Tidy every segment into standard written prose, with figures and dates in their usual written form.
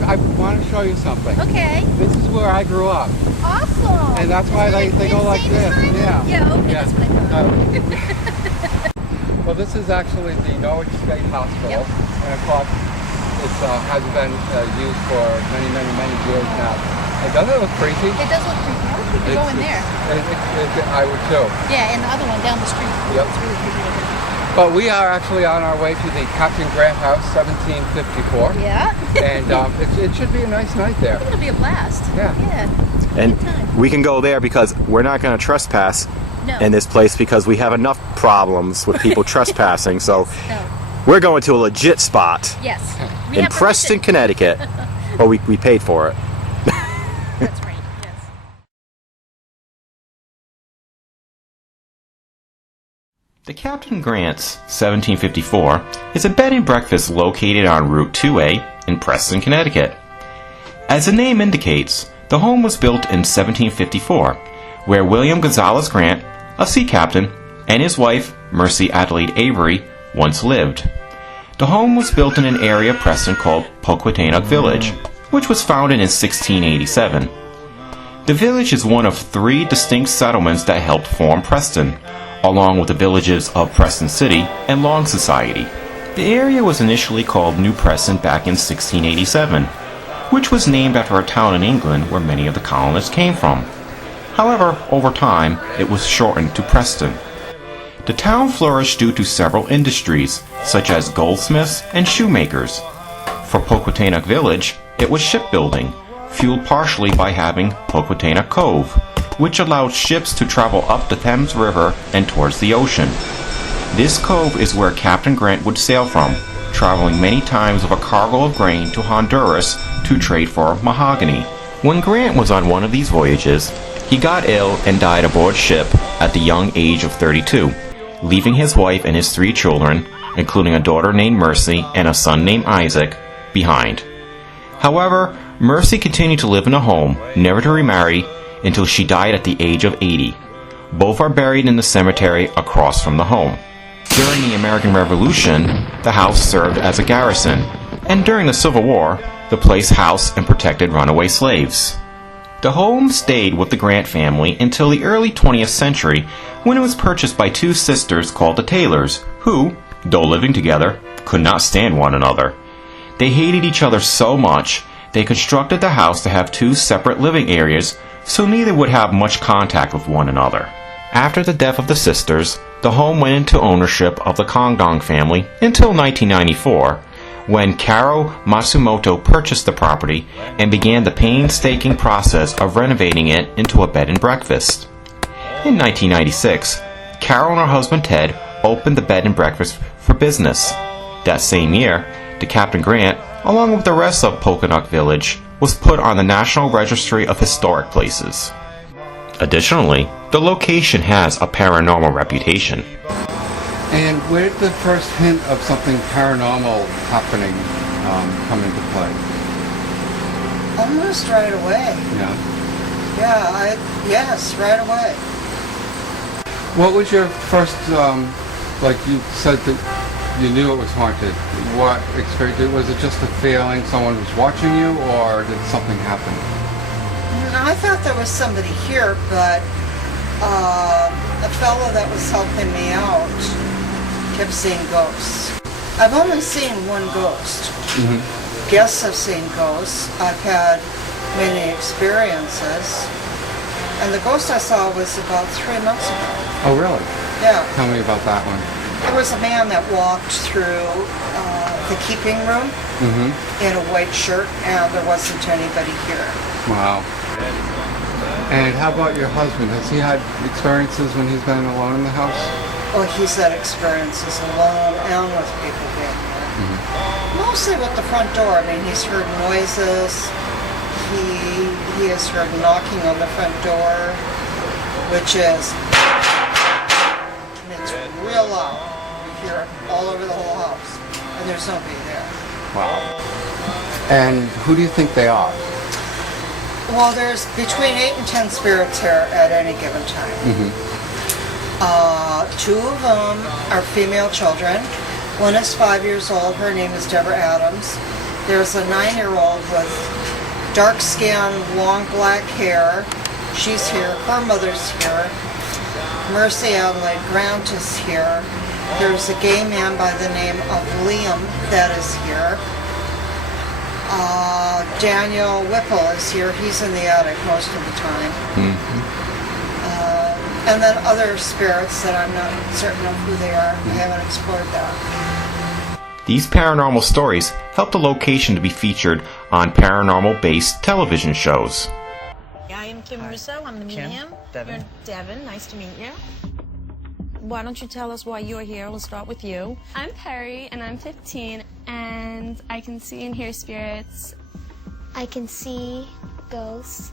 I want to show you something. Okay. This is where I grew up. Awesome. And that's why they go like this. Yeah. Yeah, okay, Yeah. that's what I thought. Well, this is actually the Norwich State Hospital. Yep. And of course, it has been used for many years now. And doesn't it look crazy? It does look creepy. I wish we could go in there. I would too. Yeah, and the other one down the street. Yep. It's really creepy. But we are actually on our way to the Captain Grant House, 1754. Yeah. And it should be a nice night there. I think it'll be a blast. Yeah. Yeah. It's a And good time. we can go there because we're not going to trespass No. in this place because we have enough problems with people trespassing. So No. we're going to a legit spot Yes. We in have Preston, permission. Connecticut. Well, we paid for it. That's right. Yes. The Captain Grant's 1754 is a bed and breakfast located on Route 2A in Preston, Connecticut. As the name indicates, the home was built in 1754, where William Gonzalez Grant, a sea captain, and his wife, Mercy Adelaide Avery, once lived. The home was built in an area of Preston called Poquotanuck Village, which was founded in 1687. The village is one of 3 distinct settlements that helped form Preston, along with the villages of Preston City and Long Society. The area was initially called New Preston back in 1687, which was named after a town in England where many of the colonists came from. However, over time, it was shortened to Preston. The town flourished due to several industries, such as goldsmiths and shoemakers. For Poquotanuck Village, it was shipbuilding, fueled partially by having Poquotanuck Cove, which allowed ships to travel up the Thames River and towards the ocean. This cove is where Captain Grant would sail from, traveling many times with a cargo of grain to Honduras to trade for mahogany. When Grant was on one of these voyages, he got ill and died aboard ship at the young age of 32, leaving his wife and his 3 children, including a daughter named Mercy and a son named Isaac, behind. However, Mercy continued to live in the home, never to remarry, until she died at the age of 80. Both are buried in the cemetery across from the home. During the American Revolution, the house served as a garrison, and during the Civil War, the place housed and protected runaway slaves. The home stayed with the Grant family until the early 20th century, when it was purchased by 2 sisters called the Taylors, who, though living together, could not stand one another. They hated each other so much, they constructed the house to have 2 separate living areas so neither would have much contact with one another. After the death of the sisters, the home went into ownership of the Condon family until 1994, when Karo Matsumoto purchased the property and began the painstaking process of renovating it into a bed and breakfast. In 1996, Karo and her husband Ted opened the bed and breakfast for business. That same year, the Captain Grant, along with the rest of Poquotanuck Village, was put on the National Registry of Historic Places. Additionally, the location has a paranormal reputation. And where did the first hint of something paranormal happening come into play? Almost right away. Yeah. Yes, right away. What was your first, like you said that you knew it was haunted. What experience? Was it just a feeling someone was watching you, or did something happen? I thought there was somebody here, but a fellow that was helping me out kept seeing ghosts. I've only seen one ghost. Mm-hmm. Guests have seen ghosts. I've had many experiences. And the ghost I saw was about 3 months ago. Oh, really? Yeah. Tell me about that one. There was a man that walked through the keeping room in a white shirt, and there wasn't anybody here. Wow. And how about your husband? Has he had experiences when he's been alone in the house? Well, he's had experiences alone and with people being here. Mostly with the front door. I mean, he's heard noises. He has heard knocking on the front door, which is, and it's real loud. You hear it all over the whole house, and there's nobody there. Wow. And who do you think they are? Well, there's between 8 and 10 spirits here at any given time. 2 of them are female children. One is 5 years old. Her name is Deborah Adams. There's a 9-year-old with dark skin, long black hair. She's here. Her mother's here. Mercy Adelaide Grant is here. There's a gay man by the name of Liam that is here. Daniel Whipple is here. He's in the attic most of the time. And then other spirits that I'm not certain of who they are. I haven't explored that. These paranormal stories help the location to be featured on paranormal-based television shows. I am Kim Russo. I'm the medium. Devin. You're Devin. Nice to meet you. Why don't you tell us why you're here? We'll start with you. I'm Perry, and I'm 15, and I can see and hear spirits. I can see ghosts.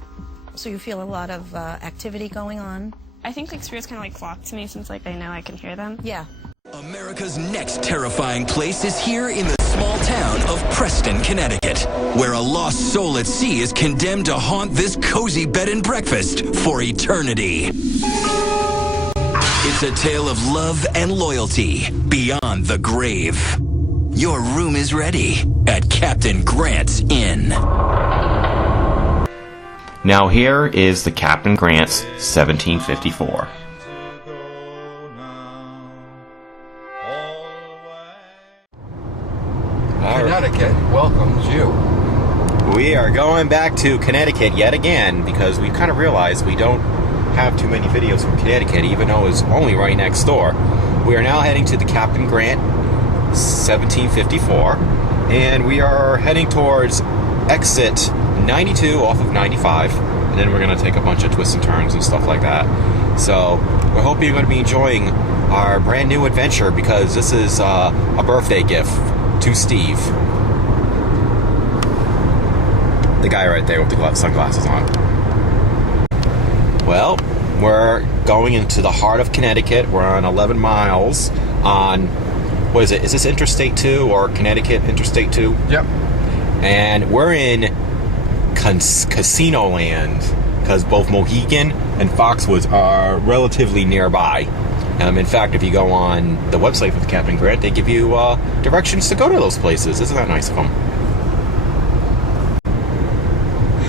So you feel a lot of activity going on? I think like spirits kind of like flock to me since like they know I can hear them. Yeah. America's next terrifying place is here in the small town of Preston, Connecticut, where a lost soul at sea is condemned to haunt this cozy bed and breakfast for eternity. It's a tale of love and loyalty beyond the grave. Your room is ready at Captain Grant's Inn. Now here is the Captain Grant's 1754. Connecticut welcomes you. We are going back to Connecticut yet again because we kind of realized we don't have too many videos from Connecticut, even though it's only right next door. We are now heading to the Captain Grant 1754, and we are heading towards exit 92 off of 95, and then we're going to take a bunch of twists and turns and stuff like that. So we hope you're going to be enjoying our brand new adventure, because this is a birthday gift to Steve, the guy right there with the sunglasses on. Well, we're going into the heart of Connecticut. We're on 11 miles on, what is it? Is this Interstate 2 or Connecticut Interstate 2? Yep. And we're in Casino Land, because both Mohegan and Foxwoods are relatively nearby. In fact, if you go on the website for the Captain Grant, they give you directions to go to those places. Isn't that nice of them?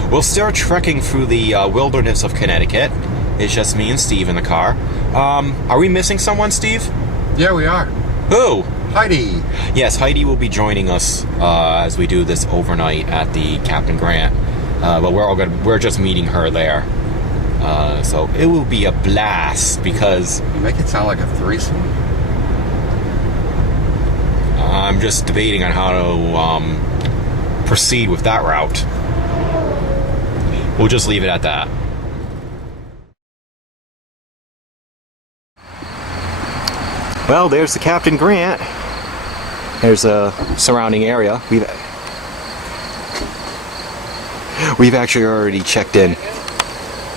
We'll start trekking through the wilderness of Connecticut. It's just me and Steve in the car. Are we missing someone, Steve? Yeah, we are. Who? Heidi. Yes, Heidi will be joining us as we do this overnight at the Captain Grant. But we're just meeting her there. So it will be a blast, because You make it sound like a threesome. I'm just debating on how to proceed with that route. We'll just leave it at that. Well, there's the Captain Grant. There's a surrounding area. We've actually already checked in.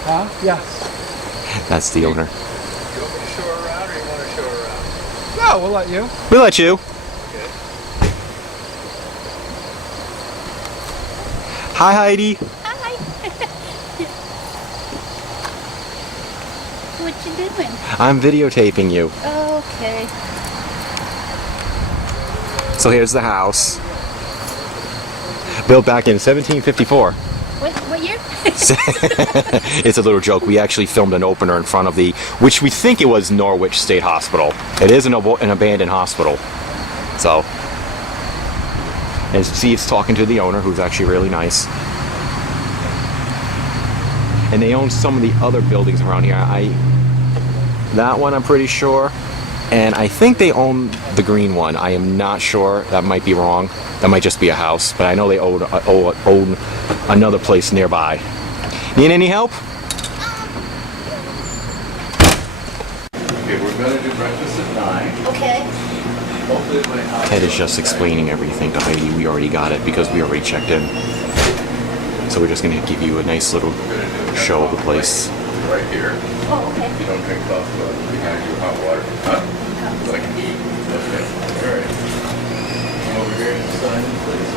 Huh? Yes. That's the owner. You want me to show her around, or you want to show her around? No, we'll let you. We'll let you. Okay. Hi, Heidi. Hi. What you doing? I'm videotaping you. Okay. So here's the house. Built back in 1754. What year? It's a little joke. We actually filmed an opener in front of which we think it was Norwich State Hospital. It is an abandoned hospital. So, and Steve's talking to the owner, who's actually really nice. And they own some of the other buildings around here. That one I'm pretty sure. And I think they own the green one. I am not sure. That might be wrong. That might just be a house. But I know they own another place nearby. Need any help? Okay, we're going to do breakfast at 9. Okay. Hopefully my house. Ted is just explaining everything to Heidi. We already got it because we already checked in. So we're just going to give you a nice little show of the place. Right here. Oh, okay. You don't drink coffee, but behind you hot water. Huh? Like heat. Okay. All right. Come over here and sign, please.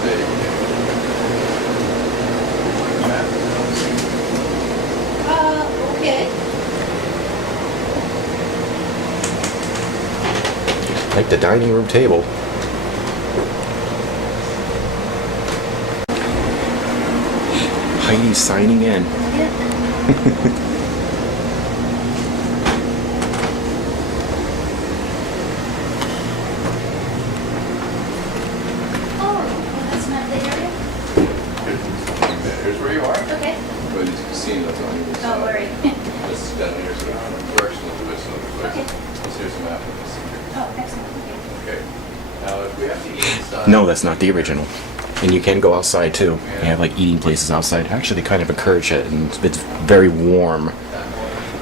There you go. like the dining room table. Heidi's signing in. That's not the area? Here's where you are. Okay. But as you can see, that's on either Oh, side. alright. Just down here, so directional to this other place. Okay. Here's a map of this. Oh, excellent. Okay. Now, if we have to eat inside... No, that's not the original. And you can go outside too. They have like eating places outside. Actually, they kind of encourage it, and it's very warm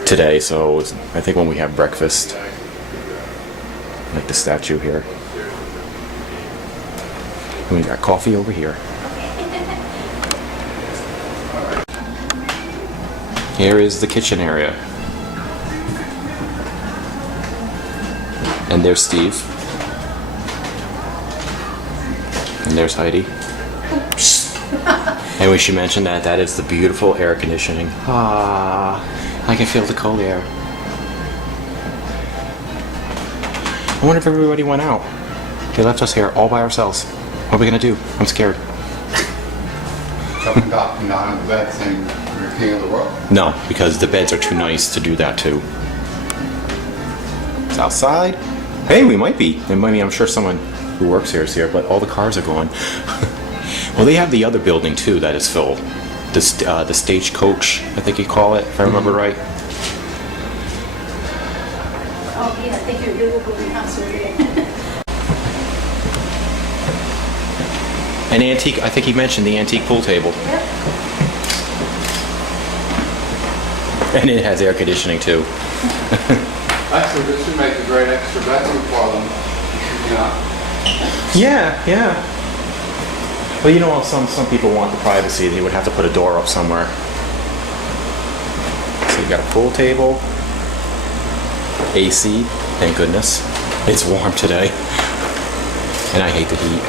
today, so I think when we have breakfast, like the statue here. And we got coffee over here. Here is the kitchen area. And there's Steve. And there's Heidi. And we should mention that that is the beautiful air conditioning. Ah, I can feel the cold air. I wonder if everybody went out. They left us here all by ourselves. What are we gonna do? I'm scared. Jumping up and down on the bed saying you're king of the world. No, because the beds are too nice to do that too. It's outside. Hey, we might be. There might be. I'm sure someone who works here is here, but all the cars are gone. Well, they have the other building too that is full. The stagecoach, I think you call it, if I remember right. Oh, yeah, I think you're Google house over there. An antique. I think he mentioned the antique pool table. Yep. And it has air conditioning too. Actually, this would make a great extra bedroom for them. Yeah, yeah. Well, you know, some people want the privacy. They would have to put a door up somewhere. So you got a pool table, AC. Thank goodness. It's warm today, and I hate the heat.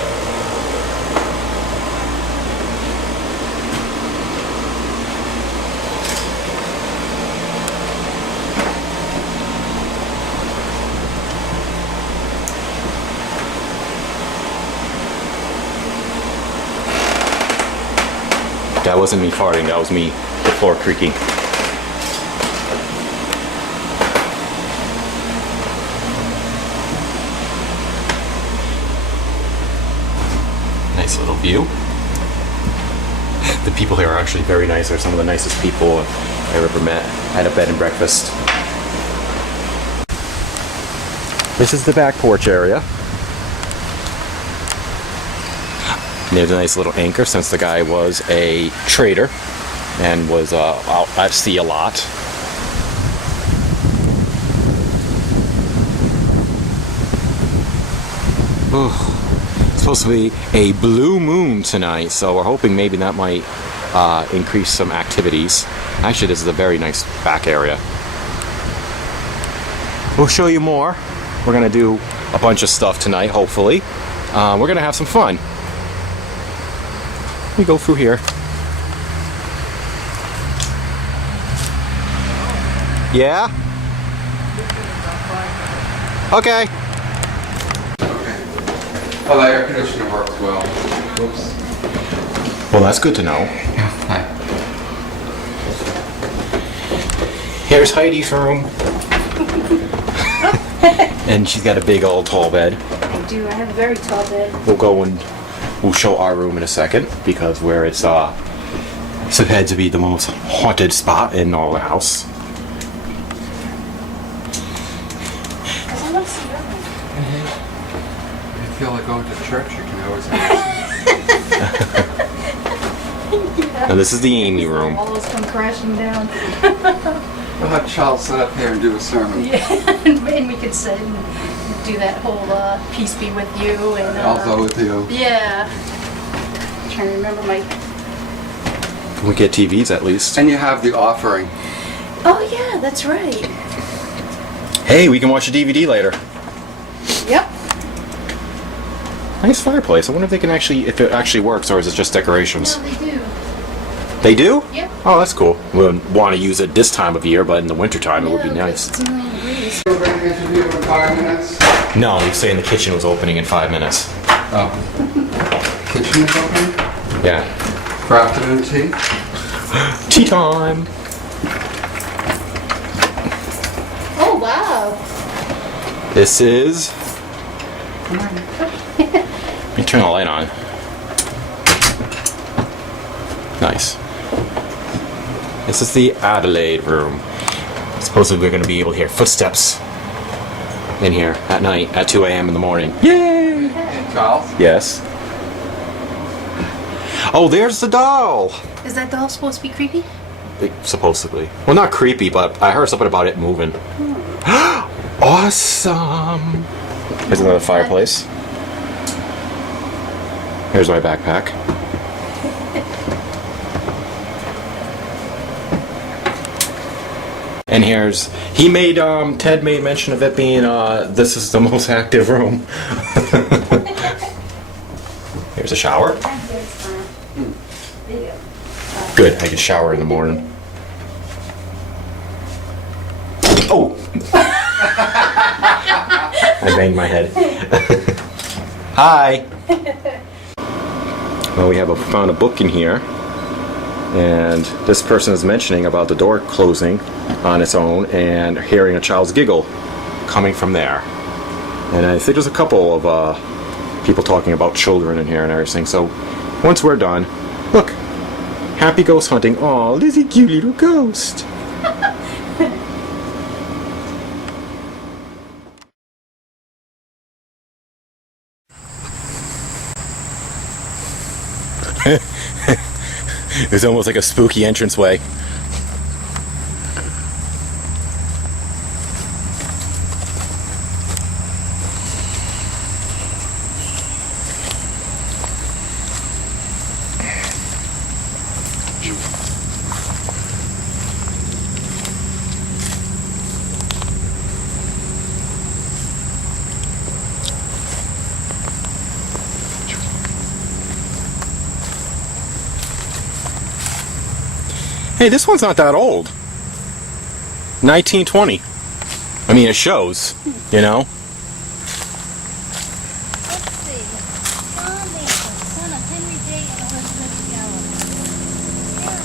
That wasn't me farting, that was me, the floor creaking. Nice little view. The people here are actually very nice. They're some of the nicest people I've ever met at a bed and breakfast. This is the back porch area. There's a nice little anchor since the guy was a trader and was out at sea a lot. Ooh, it's supposed to be a blue moon tonight, so we're hoping maybe that might increase some activities. Actually, this is a very nice back area. We'll show you more. We're gonna do a bunch of stuff tonight, hopefully. We're gonna have some fun. We go through here. Yeah? Okay. Well, the air conditioner works well. Whoops. Well, that's good to know. Hi. Here's Heidi's room. And she's got a big old tall bed. I do. I have a very tall bed. We'll go and we'll show our room in a second because where it's said to be the most haunted spot in all the house. Because I want to see your room. If you feel like going to church, you can always have Now this is the Amy room. Walls come crashing down. We'll have Charles sit up here and do a sermon. Yeah, and we could sit and do that whole peace be with you and Also with you. yeah. I'm trying to remember my. We get TVs at least. And you have the offering. Oh yeah, that's right. Hey, we can watch a DVD later. Yep. Nice fireplace. I wonder if they can if it actually works, or is it just decorations? No, they do. They do? Yep. Oh, that's cool. We wouldn't want to use it this time of year, but in the wintertime it would be nice. It's 2 degrees. We're going to interview in 5 minutes. No, he was saying the kitchen was opening in 5 minutes. Oh. Kitchen is open? Yeah. For afternoon tea? Tea time! Oh, wow. This is... Let me turn the light on. Nice. This is the Adelaide room. Supposedly we're going to be able to hear footsteps in here at night at 2 a.m. in the morning. Yay! Charles? Yes. Oh, there's the doll! Is that doll supposed to be creepy? Supposedly. Well, not creepy, but I heard something about it moving. Awesome! Here's another fireplace. Here's my backpack. And here's, Ted made mention of it being, this is the most active room. Here's a shower. Good, I can shower in the morning. Oh! I banged my head. Hi! Well, we found a book in here. And this person is mentioning about the door closing on its own and hearing a child's giggle coming from there. And I think there's a couple of people talking about children in here and everything. So once we're done, look, happy ghost hunting. Aw, Lizzie, cute little ghost. It's almost like a spooky entranceway. Hey, this one's not that old. 1920. I mean, it shows, you know. Let's see. John Mason, son of Henry J. and Elizabeth Gallup. Here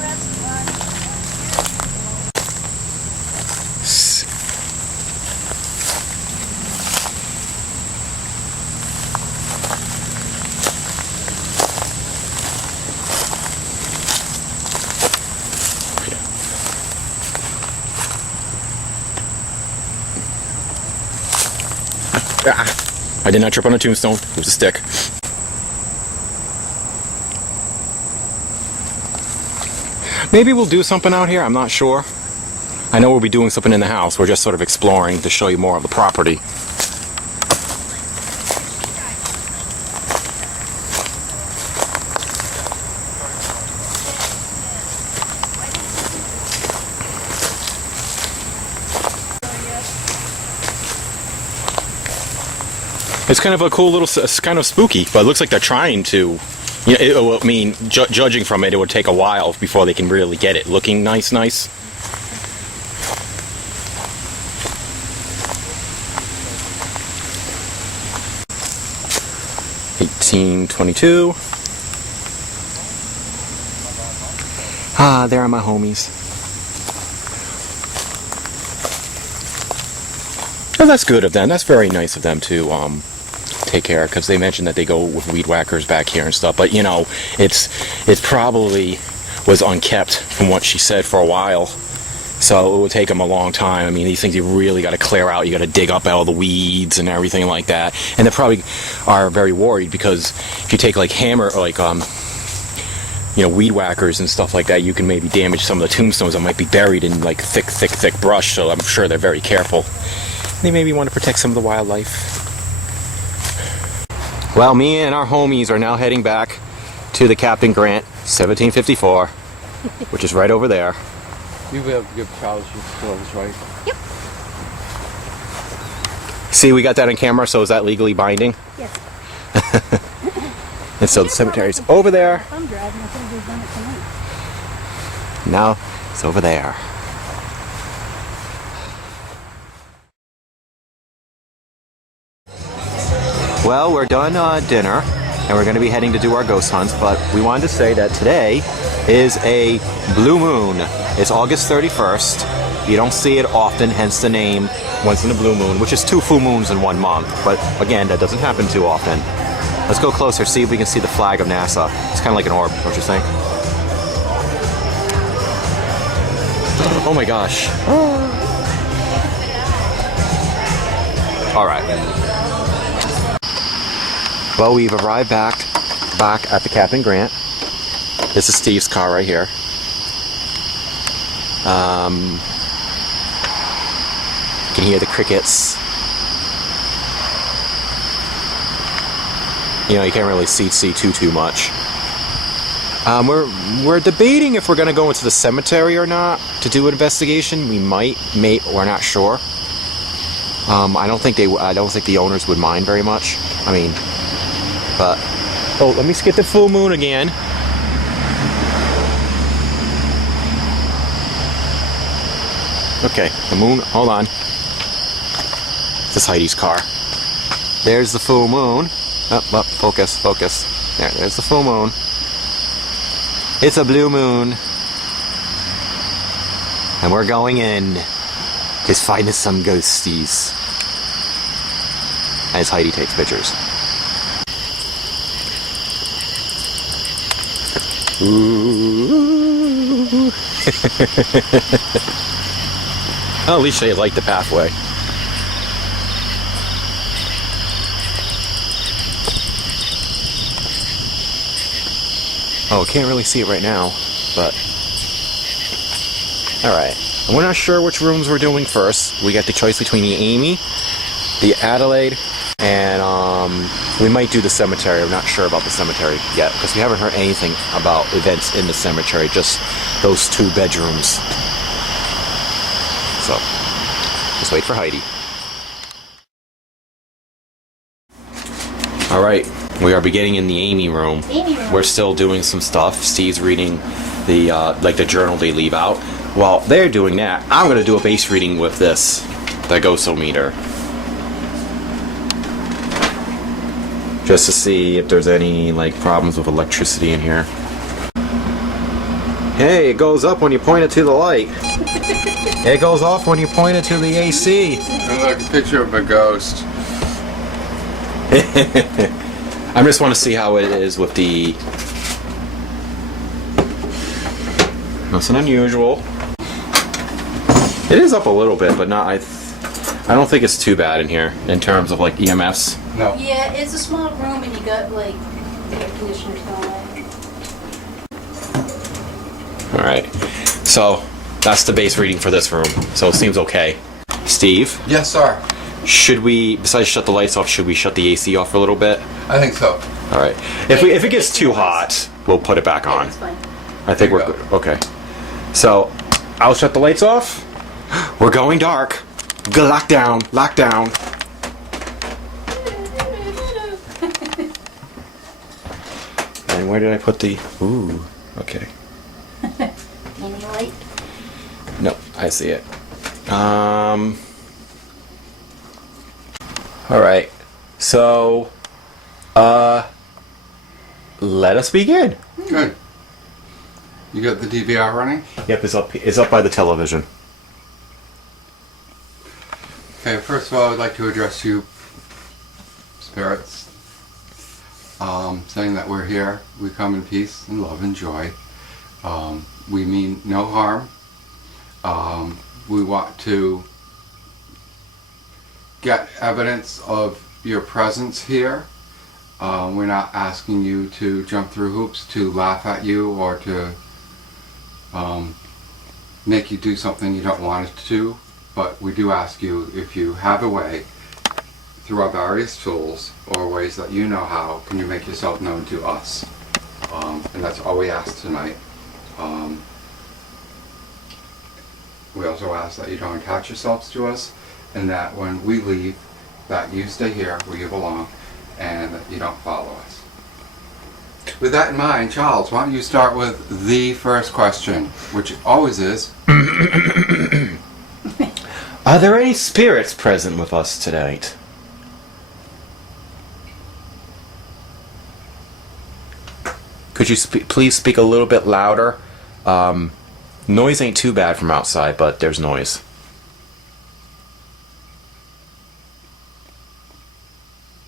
I did not trip on a tombstone. It was a stick. Maybe we'll do something out here. I'm not sure. I know we'll be doing something in the house. We're just sort of exploring to show you more of the property. It's kind of a cool little, it's kind of spooky, but it looks like they're trying to, you know, I mean, judging from it, it would take a while before they can really get it looking nice. 1822. Ah, there are my homies. Oh, that's good of them. That's very nice of them to take care, because they mentioned that they go with weed whackers back here and stuff. But you know, it probably was unkept from what she said for a while, so it would take them a long time. I mean, these things you really got to clear out. You got to dig up all the weeds and everything like that. And they probably are very worried, because if you take like hammer or like you know, weed whackers and stuff like that, you can maybe damage some of the tombstones that might be buried in like thick brush. So I'm sure they're very careful. They maybe want to protect some of the wildlife. Well, me and our homies are now heading back to the Captain Grant 1754, which is right over there. You'll be able to give Charles your clothes, right? Yep. See, we got that on camera, so is that legally binding? Yes. And so the cemetery's over there. I'm driving. I think we've done it tonight. Now it's over there. Well, we're done dinner, and we're going to be heading to do our ghost hunts, but we wanted to say that today is a blue moon. It's August 31st. You don't see it often, hence the name Once in a Blue Moon, which is 2 full moons in 1 month. But again, that doesn't happen too often. Let's go closer, see if we can see the flag of NASA. It's kind of like an orb, don't you think? Oh my gosh. All right. Well, we've arrived back at the Captain Grant. This is Steve's car right here. You can hear the crickets. You know, you can't really see too much. We're debating if we're gonna go into the cemetery or not to do an investigation. We may, we're not sure. I don't think the owners would mind very much. I mean, but oh, let me skip the full moon again. Okay, the moon. Hold on. This is Heidi's car. There's the full moon. Up, focus. There's the full moon. It's a blue moon. And we're going in. Just finding some ghosties. As Heidi takes pictures. Ooh. Oh, at least they like the pathway. Oh, can't really see it right now, but alright. We're not sure which rooms we're doing first. We got the choice between the Amy, the Adelaide, and we might do the cemetery. I'm not sure about the cemetery yet, because we haven't heard anything about events in the cemetery, just those 2 bedrooms. So, just wait for Heidi. Alright, we are beginning in the Amy room. We're still doing some stuff. Steve's reading the the journal they leave out. While they're doing that, I'm going to do a base reading with this, the ghostometer. Just to see if there's any problems with electricity in here. Hey, it goes up when you point it to the light. It goes off when you point it to the AC. Like a picture of a ghost. I just want to see how it is with the... Nothing unusual. It is up a little bit, but not... I don't think it's too bad in here in terms of EMFs. No. Yeah, it's a small room and you got the air conditioners going. Alright. So, that's the base reading for this room. So it seems okay. Steve? Yes, sir. Should we, besides shut the lights off, should we shut the AC off for a little bit? I think so. Alright. If it gets too hot, we'll put it back on. That's fine. I think we're good. Okay. So, I'll shut the lights off. We're going dark. Lockdown. Lockdown. And where did I put the... Ooh. Okay. Any light? No, I see it. Alright. So, let us begin. Good. You got the DVR running? Yep, it's up by the television. Okay, first of all, I'd like to address you, spirits, saying that we're here. We come in peace and love and joy. We mean no harm. We want to get evidence of your presence here. We're not asking you to jump through hoops to laugh at you or to make you do something you don't want us to do. But we do ask you, if you have a way, through our various tools or ways that you know how, can you make yourself known to us? And that's all we ask tonight. We also ask that you don't attach yourselves to us, and that when we leave, that you stay here where you belong, and that you don't follow us. With that in mind, Charles, why don't you start with the first question, which always is... Are there any spirits present with us tonight? Could you please speak a little bit louder? Noise ain't too bad from outside, but there's noise.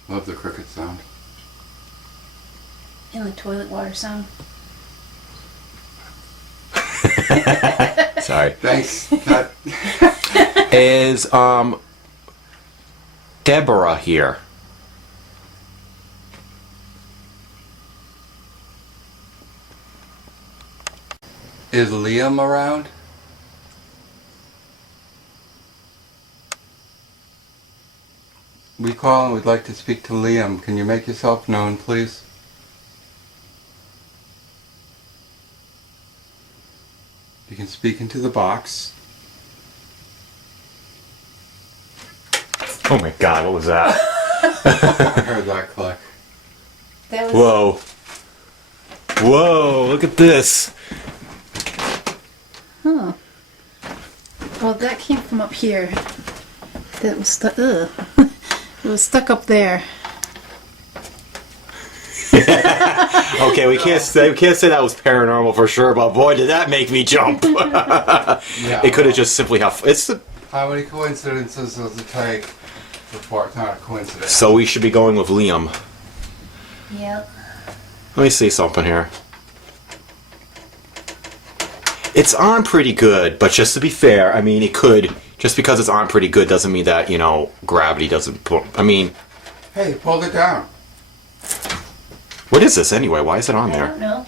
Love the cricket sound. And the toilet water sound. Sorry. Thanks. Is Deborah here? Is Liam around? We call and we'd like to speak to Liam. Can you make yourself known, please? You can speak into the box. Oh my God, what was that? I heard that click. That was Whoa. Whoa, look at this. Huh. Well, that came from up here. That was stuck. Ugh. It was stuck up there. Okay, we can't say that was paranormal for sure, but boy, did that make me jump. Yeah. It could have just simply How many coincidences does it take before it's not a coincidence? So we should be going with Liam. Yep. Let me see something here. It's on pretty good, but just to be fair, I mean, it could, just because it's on pretty good doesn't mean that, gravity doesn't pull. I mean... Hey, pulled it down. What is this anyway? Why is it on I there? don't know.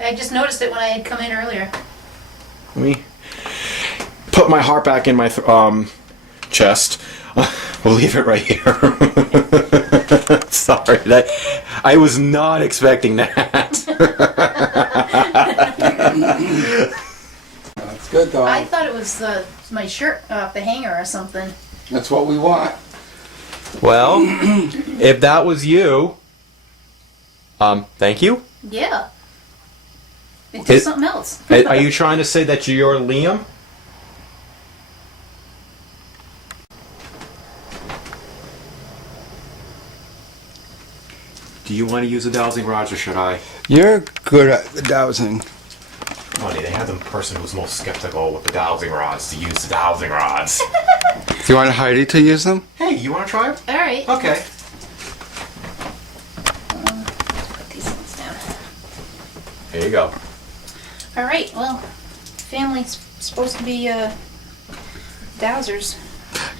I just noticed it when I had come in earlier. Let me put my heart back in my chest. We'll leave it right here. Sorry, I was not expecting that. That's good, though. I thought it was my shirt off the hanger or something. That's what we want. Well, if that was you, thank you. Yeah. It did something else. Are you trying to say that you're Liam? Do you want to use a dowsing rod or should I? You're good at the dowsing. Funny, they have the person who's most skeptical with the dowsing rods to use the dowsing rods. Do you want Heidi to use them? Hey, you want to try it? All right. Okay. Put these things down. There you go. All right. Well, family's supposed to be dowsers.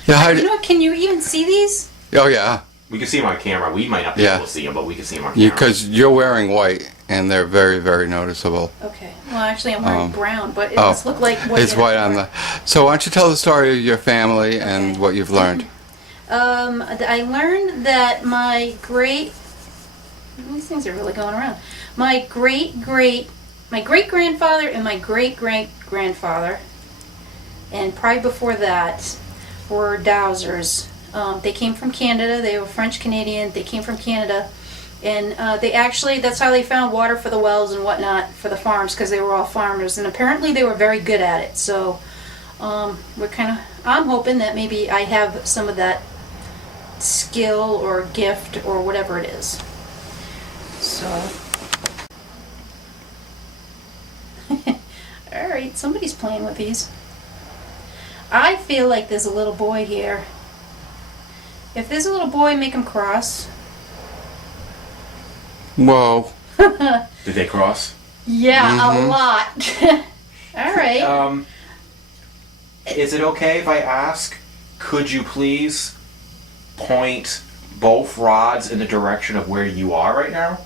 Yeah, Heidi. You know what? Can you even see these? Oh, yeah. We can see them on camera. We might not be able to see them, but we can see them on camera. Because you're wearing white, and they're very, very noticeable. Okay. Well, actually, I'm wearing brown, but it does look like white. It's white on the... So why don't you tell the story of your family and what you've learned? I learned that my great... These things are really going around. My great-grandfather and my great-great-grandfather, and probably before that, were dowsers. They came from Canada. They were French-Canadian. They came from Canada. And they actually, that's how they found water for the wells and whatnot for the farms, because they were all farmers. And apparently they were very good at it. So I'm hoping that maybe I have some of that skill or gift or whatever it is. So. Alright, somebody's playing with these. I feel like there's a little boy here. If there's a little boy, make him cross. Whoa. Did they cross? Yeah, a lot. Alright. Is it okay if I ask, could you please point both rods in the direction of where you are right now?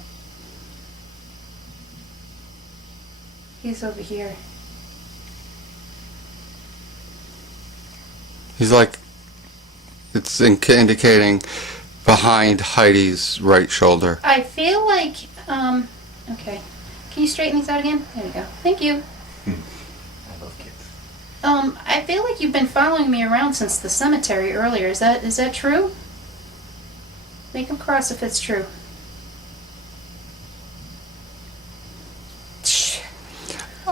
He's over here. He's like... It's indicating behind Heidi's right shoulder. I feel like, okay. Can you straighten these out again? There we go. Thank you. I love kids. I feel like you've been following me around since the cemetery earlier. Is that true? Make him cross if it's true.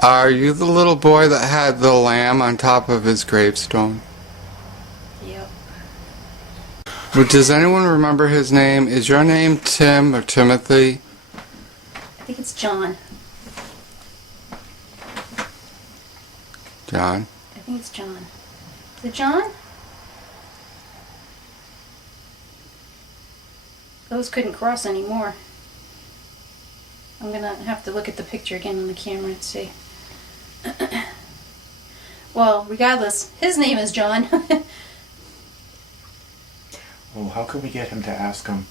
Are you the little boy that had the lamb on top of his gravestone? Yep. Does anyone remember his name? Is your name Tim or Timothy? I think it's John. John? I think it's John. Is it John? Those couldn't cross anymore. I'm gonna have to look at the picture again on the camera and see. Well, regardless, his name is John. Well, how can we get him to ask him,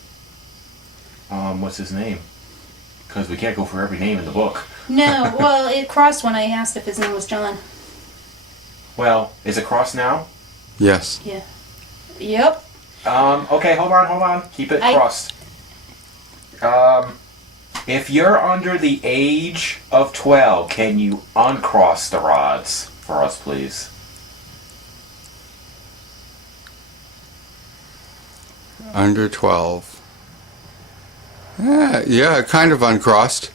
what's his name? Because we can't go for every name in the book. No, well, it crossed when I asked if his name was John. Well, is it crossed now? Yes. Yeah. Yep. Okay, hold on. Keep it crossed. If you're under the age of 12, can you uncross the rods for us, please? Under 12. Yeah, kind of uncrossed.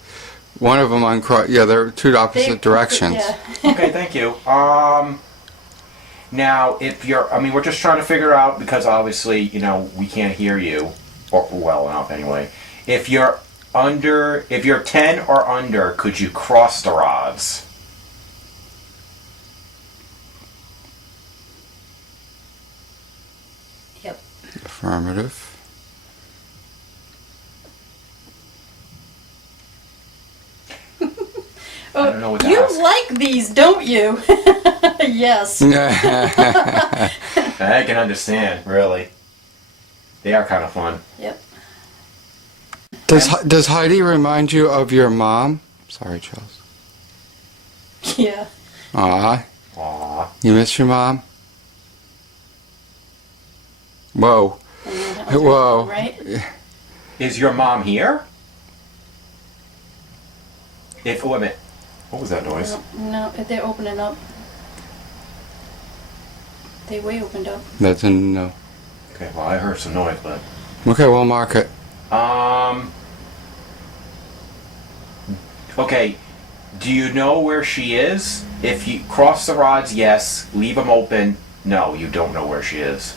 One of them uncrossed. Yeah, they're two opposite directions. Yeah. Okay, thank you. Now, if you're, we're just trying to figure out, because obviously, we can't hear you, or well enough anyway. If you're 10 or under, could you cross the rods? Yep. Affirmative. Oh, I don't know what to you ask. like these, don't you? Yes. I can understand, really. They are kind of fun. Yep. Does Heidi remind you of your mom? Sorry, Charles. Yeah. Aw. Aww. You miss your mom? Whoa. Whoa. Right? Is your mom here? Wait a minute. What was that noise? No, they're opening up. They way opened up. That's a no. Okay, well, I heard some noise, but... Okay, we'll mark it. Okay, do you know where she is? If you cross the rods, yes. Leave them open, no, you don't know where she is.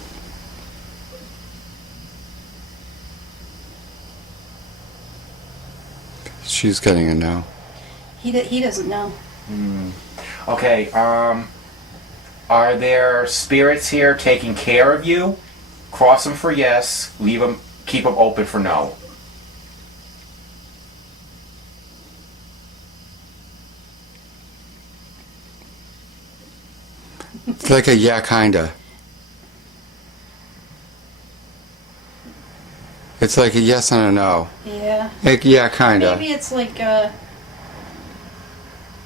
She's getting a no. He doesn't know. Okay, are there spirits here taking care of you? Cross them for yes, leave them, keep them open for no. It's like a yeah, kinda. It's like a yes and a no. Yeah. Like, yeah, kinda. Maybe it's like,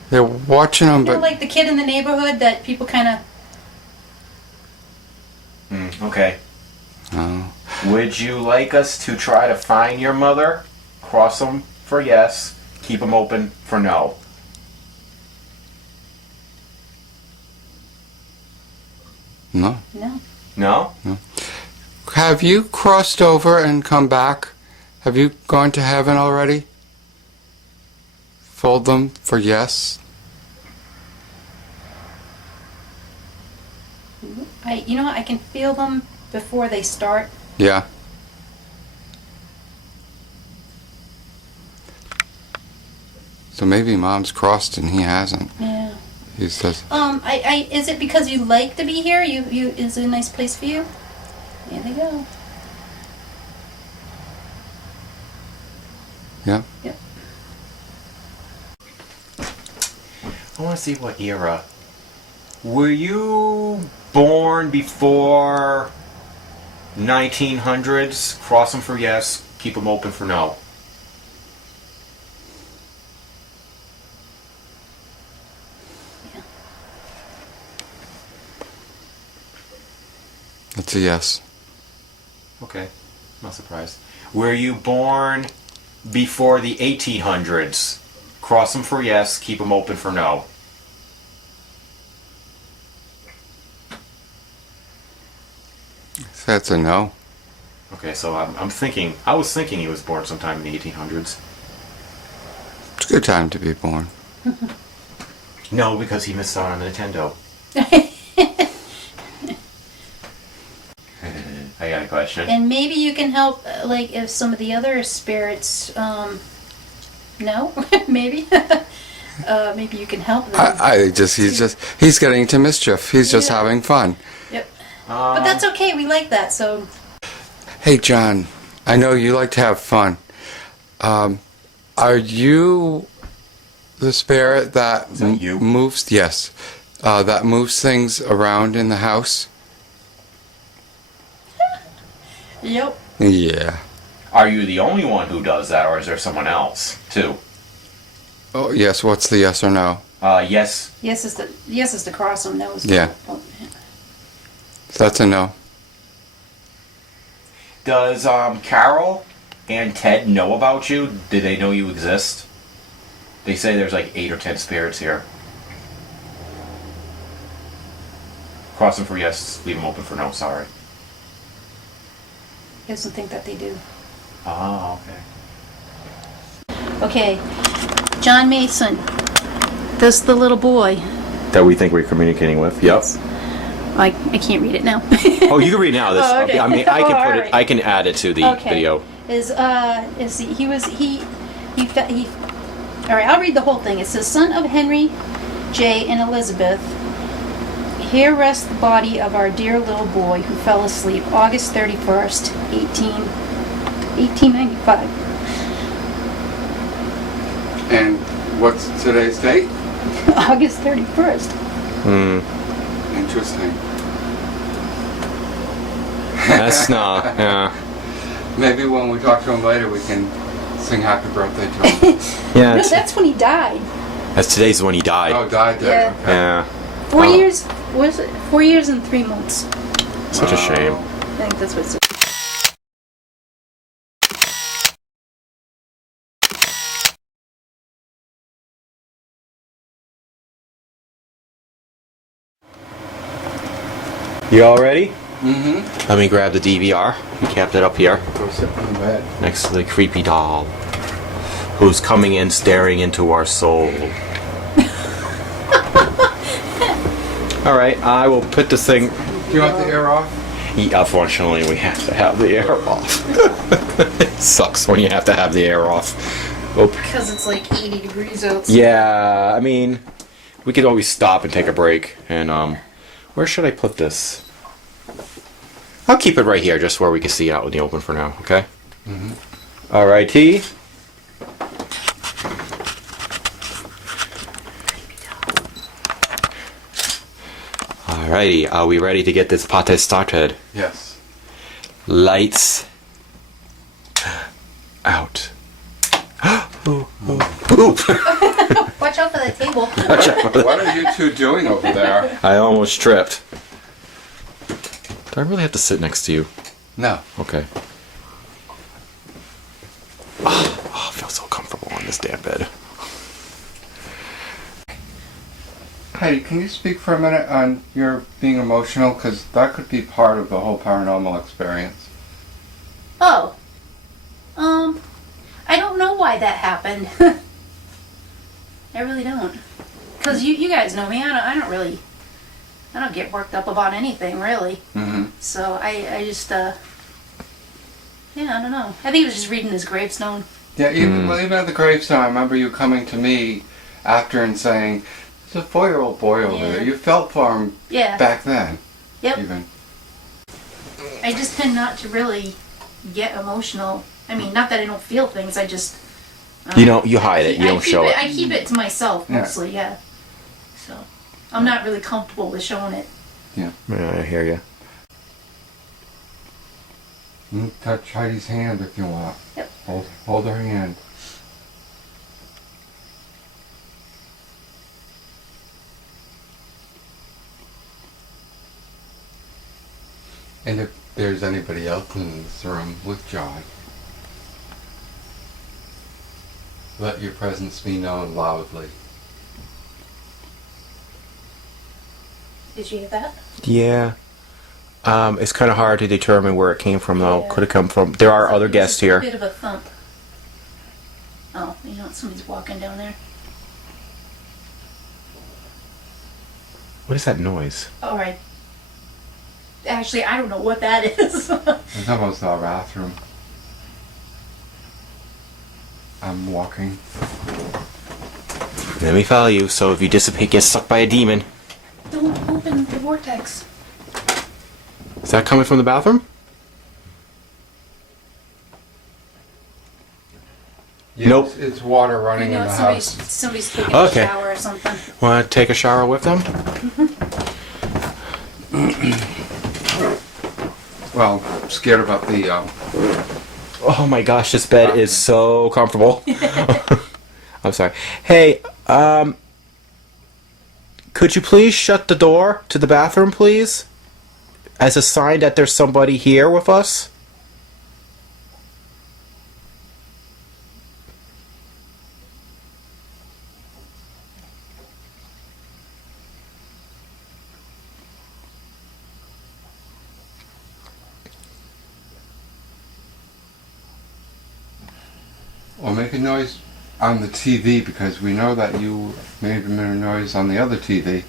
They're watching them, but like the kid in the neighborhood that people kind of... Okay. oh. Would you like us to try to find your mother? Cross them for yes, keep them open for no. No. No. No? Have you crossed over and come back? Have you gone to heaven already? Fold them for yes. You know what? I can feel them before they start. Yeah. So maybe Mom's crossed and he hasn't. Yeah. He says, Is it because you like to be here? Is it a nice place for you? There they go. yeah. Yep. I want to see what era. Were you born before 1900s? Cross them for yes, keep them open for no. That's a yes. Okay, not surprised. Were you born before the 1800s? Cross them for yes, keep them open for no. That's a no. Okay, so I was thinking he was born sometime in the 1800s. It's a good time to be born. No, because he missed out on the Nintendo. I got a question. And maybe you can help, like, if some of the other spirits, No? Maybe? Maybe you can help them. He's getting into mischief. He's just Yeah. having fun. Yep. But that's okay. We like that, so... Hey, John, I know you like to have fun. Are you the spirit that, Is that you? moves? Yes, that moves things around in the house. Yep. Yeah. Are you the only one who does that, or is there someone else too? Oh yes. What's the yes or no? Yes. Yes is to cross them. No is to... Yeah. That's a no. Does Carol and Ted know about you? Do they know you exist? They say there's like 8 or 10 spirits here. Cross them for yes, leave them open for no, sorry. He doesn't think that they do. Oh, okay. Okay. John Mason. This the little boy. That we think we're communicating with? Yep. I can't read it now. Oh, you can read now. This, Oh, okay. I mean, I can Oh, put alright. it. I can add it to the video. All right, I'll read the whole thing. It says, son of Henry J. and Elizabeth, here rests the body of our dear little boy who fell asleep August 31st, 1895. And what's today's date? August 31st. Interesting. That's not. Yeah. Maybe when we talk to him later, we can sing happy birthday to him. Yeah. No, that's when he died. That's today's when he died. Oh, died there. Yeah. Okay. Yeah. 4 years, was it 4 years and 3 months? Such a shame. I think that's what it says. You all ready? Mm-hmm. Let me grab the DVR. We kept it up here Go sit on the bed. next to the creepy doll who's coming in staring into our soul. All right, I will put this thing. Do you want the air off? Unfortunately, we have to have the air off. It sucks when you have to have the air off. Oh. Because it's like 80 degrees outside. Yeah, I mean, we could always stop and take a break. And where should I put this? I'll keep it right here, just where we can see it out in the open for now. Okay. Mm-hmm. All righty. Alrighty, are we ready to get this party started? Yes. Lights out. Ooh. Watch out for the table. What are you two doing over there? I almost tripped. Do I really have to sit next to you? No. Okay. Oh, I feel so comfortable on this damn bed. Hey, can you speak for a minute on your being emotional? Because that could be part of the whole paranormal experience. Oh. I don't know why that happened. I really don't. Because you guys know me. I don't get worked up about anything, really. Mm-hmm. So I just, yeah, I don't know. I think he was just reading his gravestone. Yeah, even at the gravestone, I remember you coming to me after and saying, there's a 4-year-old boy over there. You felt for him back then. Yep. Even. I just tend not to really get emotional. I mean, not that I don't feel things, I just... You hide it, you don't show it. I keep it to myself, mostly, yeah. So, I'm not really comfortable with showing it. Yeah. Yeah, I hear you. You can touch Heidi's hand if you want. Yep. Hold her hand. And if there's anybody else in this room with John, let your presence be known loudly. Did you hear that? Yeah. It's kind of hard to determine where it came from, though. Yeah. Could have come from... There are other guests Just a here. bit of a thump. Oh, you know, somebody's walking down there. What is that noise? All right. Actually, I don't know what that is. It's almost our bathroom. I'm walking. Let me follow you, so if you dissipate, get sucked by a demon. Don't open the vortex. Is that coming from the bathroom? Yeah, Nope. It's water running You know, in the somebody's, house. somebody's taking Okay. a shower or something. Want to take a shower with them? Well, I'm scared about the. Oh my gosh, this bed is so comfortable. I'm sorry. Hey, could you please shut the door to the bathroom, please? As a sign that there's somebody here with us? Or make a noise on the TV, because we know that you made a noise on the other TV.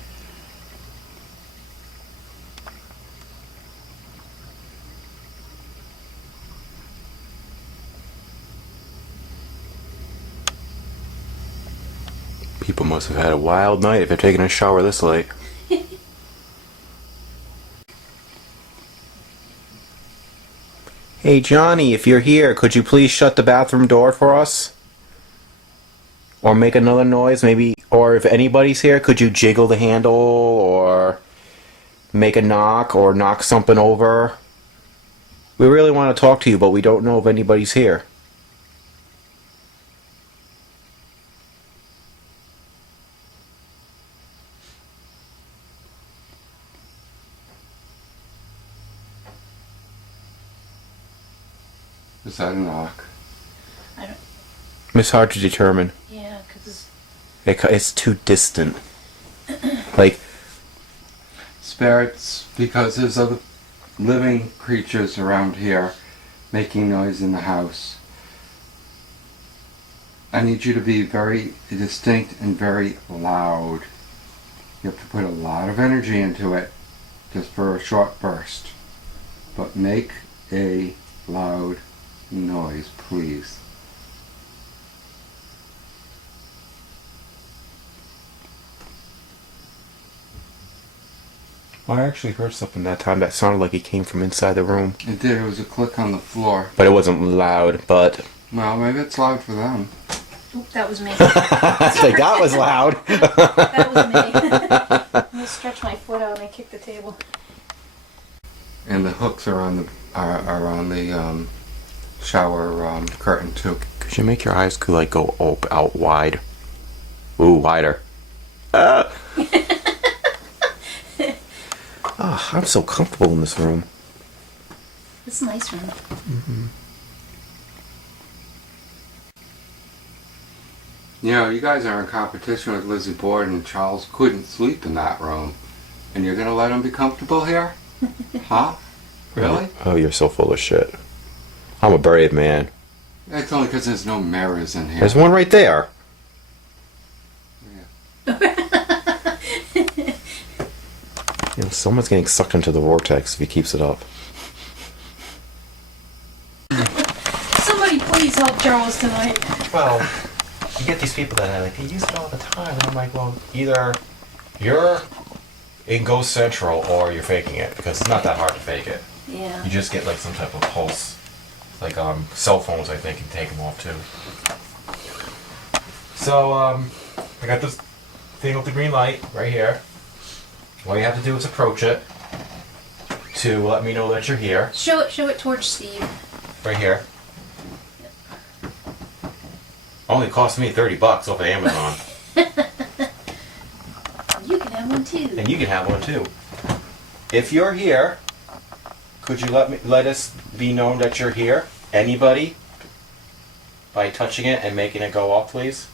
People must have had a wild night if they're taking a shower this late. Hey Johnny, if you're here, could you please shut the bathroom door for us? Or make another noise, maybe, or if anybody's here, could you jiggle the handle, or make a knock, or knock something over? We really want to talk to you, but we don't know if anybody's here. Is that a knock? I don't. It's hard to determine. Yeah, because It's too distant. Like, Spirits, because there's other living creatures around here making noise in the house. I need you to be very distinct and very loud. You have to put a lot of energy into it just for a short burst. But make a loud noise, please. I actually heard something that time that sounded like it came from inside the room. It did. It was a click on the floor. But it wasn't loud, but... Well, maybe it's loud for them. Oop, that was me. Like, that was loud. That was me. I'm gonna stretch my foot out and I kick the table. And the hooks are on the shower curtain too. Could you make your eyes go out wide? Ooh, wider. Ah! Oh, I'm so comfortable in this room. It's a nice room. Mm-hmm. You know, you guys are in competition with Lizzie Borden. Charles couldn't sleep in that room. And you're gonna let him be comfortable here? Huh? Really? Oh, you're so full of shit. I'm a brave man. It's only because there's no mirrors in here. There's one right there. You know, someone's getting sucked into the vortex if he keeps it up. Somebody please help Charles tonight. Well, you get these people that are like, they use it all the time. And I'm like, well, either you're in Ghost Central or you're faking it, because it's not that hard to fake it. Yeah. You just get like some type of pulse. Like cell phones, I think, can take them off too. So, I got this thing with the green light right here. All you have to do is approach it to let me know that you're here. Show it towards Steve. Right here. Only cost me $30 off of Amazon. You can have one too. And you can have one too. If you're here, could you let us be known that you're here? Anybody? By touching it and making it go off, please?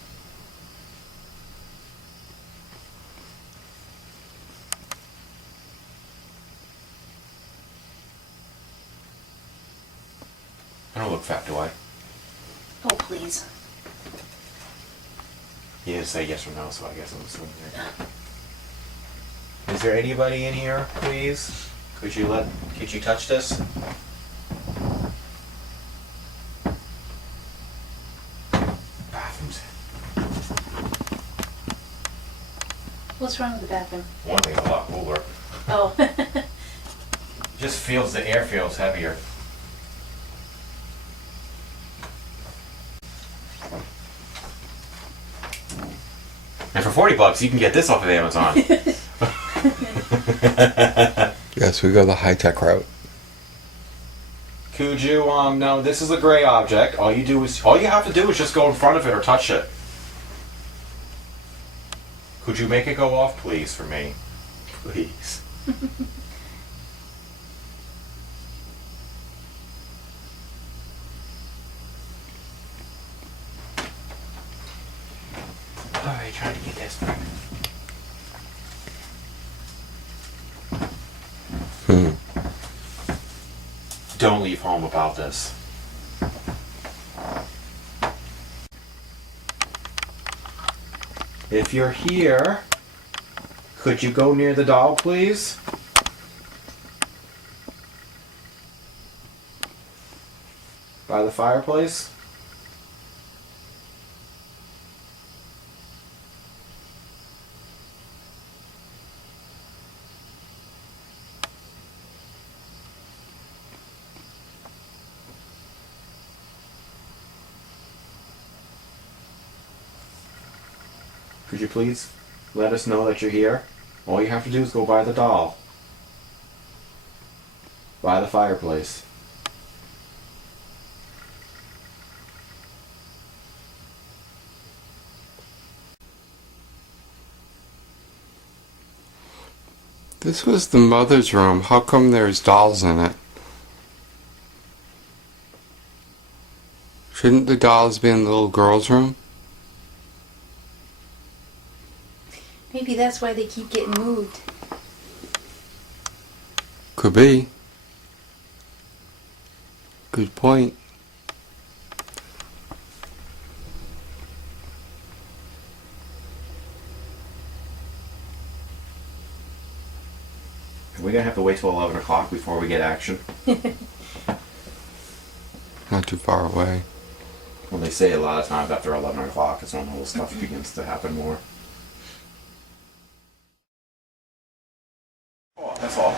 I don't look fat, do I? Oh, please. He didn't say yes or no, so I guess I'm assuming here. Is there anybody in here, please? Could you touch this? What's wrong with the bathroom? One thing's a lot cooler. Oh. Just feels, the air feels heavier. And for $40 you can get this off of Amazon. Yes, we go the high-tech route. Could you, no, this is a gray object. All you have to do is just go in front of it or touch it. Could you make it go off, please, for me? Please. Alright, trying to get this back. Don't leave home about this. If you're here, could you go near the doll, please? By the fireplace? Could you please let us know that you're here? All you have to do is go by the doll. By the fireplace. This was the mother's room. How come there's dolls in it? Shouldn't the dolls be in the little girl's room? Maybe that's why they keep getting moved. Could be. Good point. We're gonna have to wait till 11 o'clock before we get action. Not too far away. Well, they say a lot of times after 11 o'clock is when the whole stuff begins to happen more. Oh, that's all.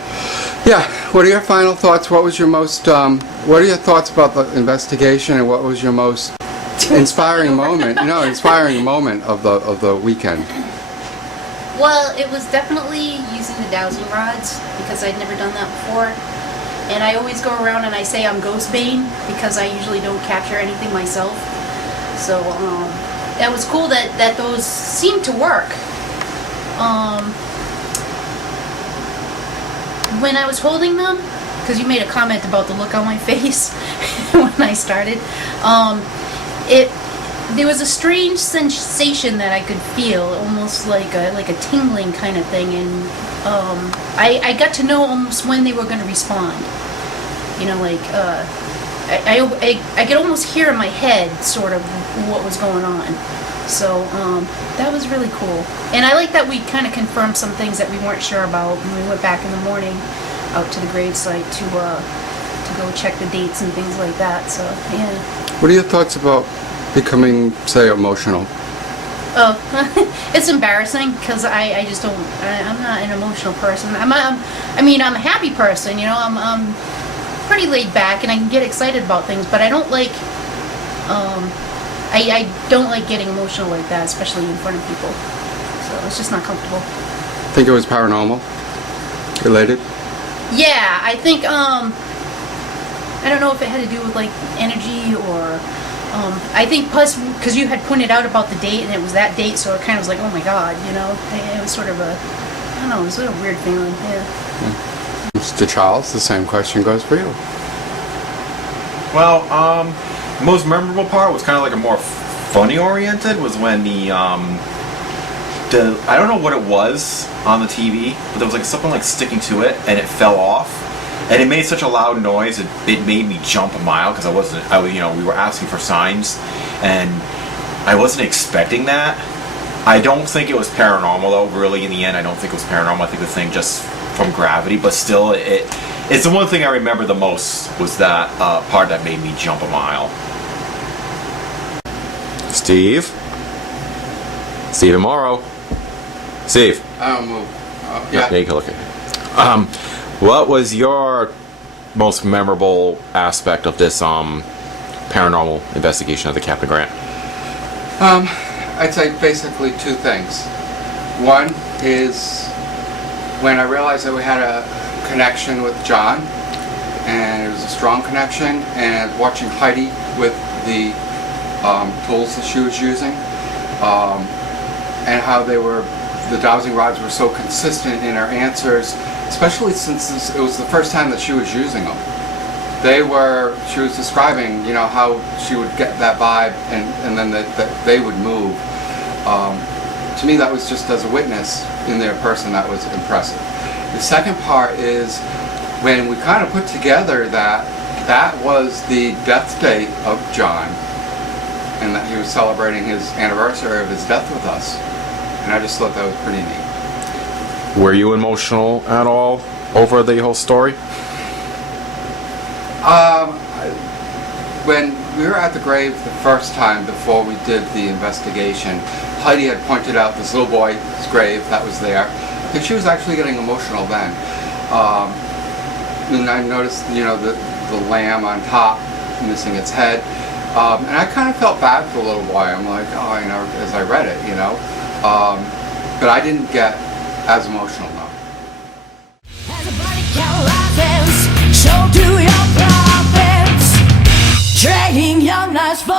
Yeah, what are your final thoughts? What was your most, what are your thoughts about the investigation, and what was your most inspiring moment, inspiring moment of the weekend? Well, it was definitely using the dowsing rods, because I'd never done that before. And I always go around and I say I'm ghost bane, because I usually don't capture anything myself. So, that was cool that those seemed to work. When I was holding them, because you made a comment about the look on my face when I started, there was a strange sensation that I could feel, almost like a tingling kind of thing, and I got to know almost when they were going to respond. I could almost hear in my head sort of what was going on. So that was really cool. And I like that we kind of confirmed some things that we weren't sure about when we went back in the morning out to the gravesite to go check the dates and things like that. So, yeah. What are your thoughts about becoming, say, emotional? Oh, it's embarrassing because I just don't. I'm not an emotional person. I'm a happy person. I'm pretty laid back and I can get excited about things, but I don't like. I don't like getting emotional like that, especially in front of people. So it's just not comfortable. Think it was paranormal related? Yeah, I think. I don't know if it had to do with like energy or. I think plus because you had pointed out about the date and it was that date, so it kind of was like, oh my god, it was sort of a, I don't know, it was a weird feeling. Yeah. Mr. Charles, the same question goes for you. Well, the most memorable part was kind of like a more funny oriented was when the I don't know what it was on the TV, but there was like something like sticking to it and it fell off. And it made such a loud noise, it made me jump a mile because we were asking for signs, and I wasn't expecting that. I don't think it was paranormal though, really, in the end. I don't think it was paranormal. I think the thing just from gravity, but still, it's the one thing I remember the most was that part that made me jump a mile. Steve Morrow. Steve. I don't move. Yeah. You can look at it. What was your most memorable aspect of this paranormal investigation of the Captain Grant? I'd say basically two things. One is when I realized that we had a connection with John, and it was a strong connection, and watching Heidi with the tools that she was using, and how the dowsing rods were so consistent in her answers, especially since it was the first time that she was using them. She was describing, how she would get that vibe, and then that they would move. To me, that was just as a witness in their person, that was impressive. The second part is when we kind of put together that was the death date of John, and that he was celebrating his anniversary of his death with us. And I just thought that was pretty neat. Were you emotional at all over the whole story? When we were at the grave the first time before we did the investigation, Heidi had pointed out this little boy's grave that was there. I think she was actually getting emotional then. And I noticed, the lamb on top missing its head. And I kind of felt bad for the little boy. I'm like, as I read it, but I didn't get as emotional, no. Trading young lives for